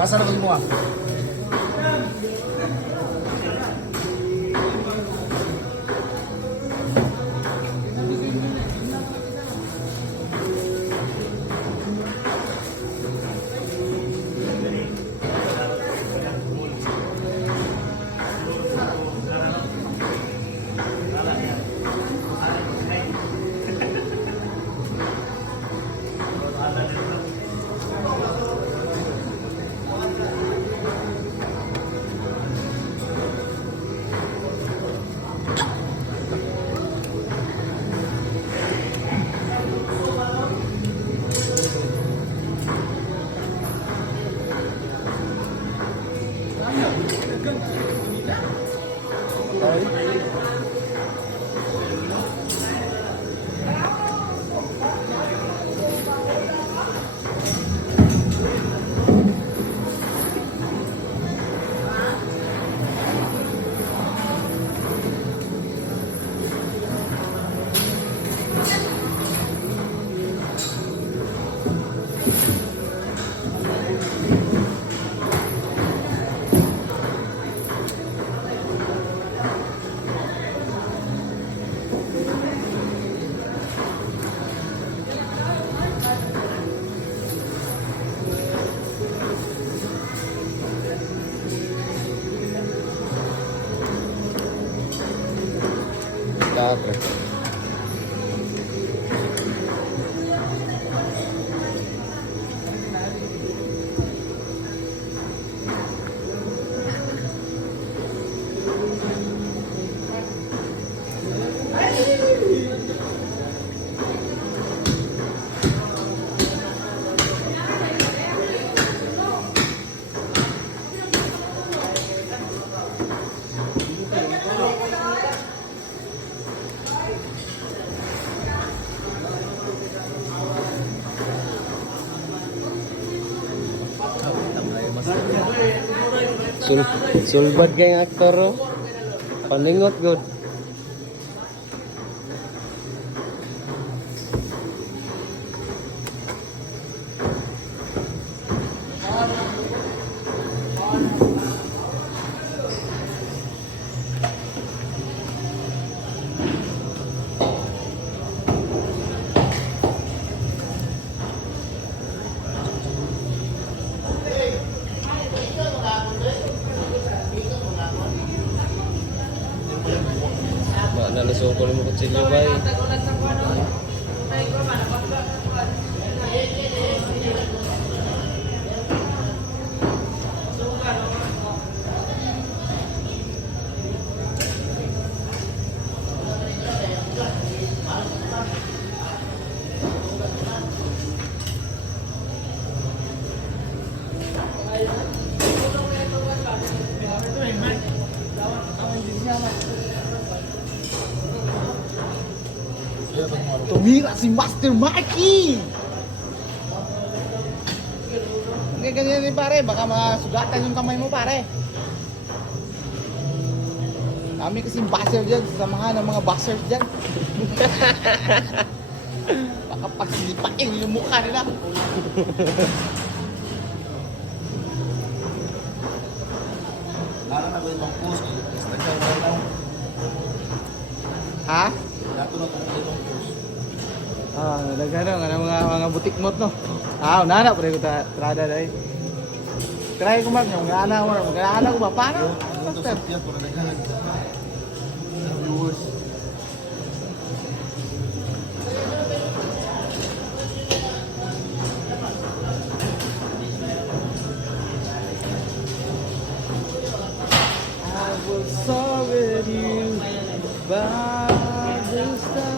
Basa na mo ah. Kapre. Sulbad kayong aktor, oh. Paningot good. Nalusoko mo kutsilyo ba eh. Tumira si Master Mikey! Hindi ganyan din pare, baka masugatan yung kamay mo pare. Kami kasing buzzer dyan, samahan ng mga buzzer dyan. Baka pagsilipain yung mukha nila. Parang ako itong post, nagkakaroon lang. Ha? Dato na itong post. Ah, nagano nga mga butik mot no. Ah, nana pre ko ta trada dai. Try ko mag yung ana mo, mag-ana ko ba paano? Ito sa tiyan ko na naghalag. Viewers. I will soar with you by the star.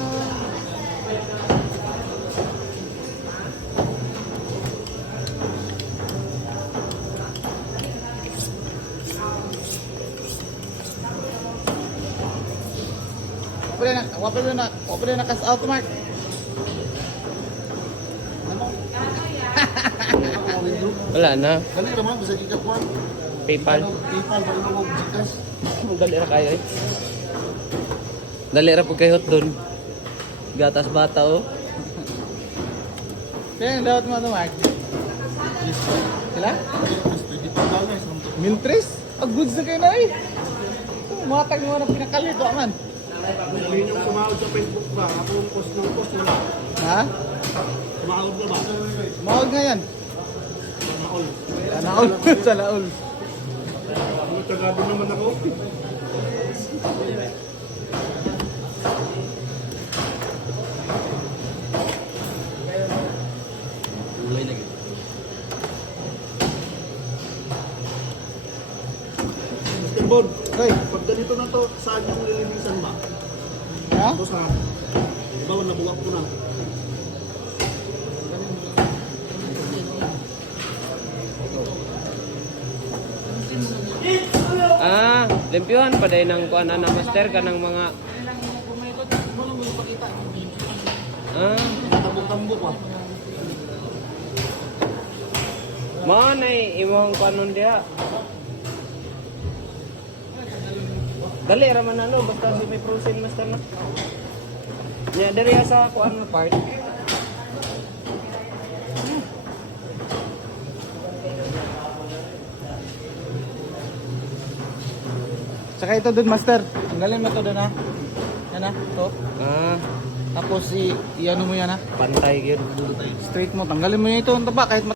Wapre na kas out mark. Ano? Ako window. Wala na. Dali naman, bisa gigas one. PayPal. PayPal, ba mo gigas? Dali ra kayo eh. Dali ra po kayo doon. Gatas bata oh. Kaya ang dapat mo ito mark. Sila? Gusto guys. Miltris? Ang goods na kayo na eh. Matag mo na pinakalit ko man. Dali nyo sumahod sa Facebook ba? Ako ang post ng post wala. Ha? Sumahod na ba? Mahog nga yan. Sumahod. Naol. Sa naol. Nagtagado naman ako. Ulay lagi. Mr. Bon, Hoy. pag ganito na to, saan yung lilinisan ba? Ha? Ito sa... Diba, nabuwak ko na. Limpyuhan pa day ng kuan ana master ka ng mga Tambok-tambok ah. mao nay imong kanon dia. Dali ra man ano basta si may prosin master na. Nya diri sa kuan nga part. Saka ito dun, master. Tanggalin mo to dun, ha? Yan, ha? Ito. Tapos, i-ano mo yan, ha? Pantay gyud. Straight mo. Tanggalin mo yan ito. Ang taba, kahit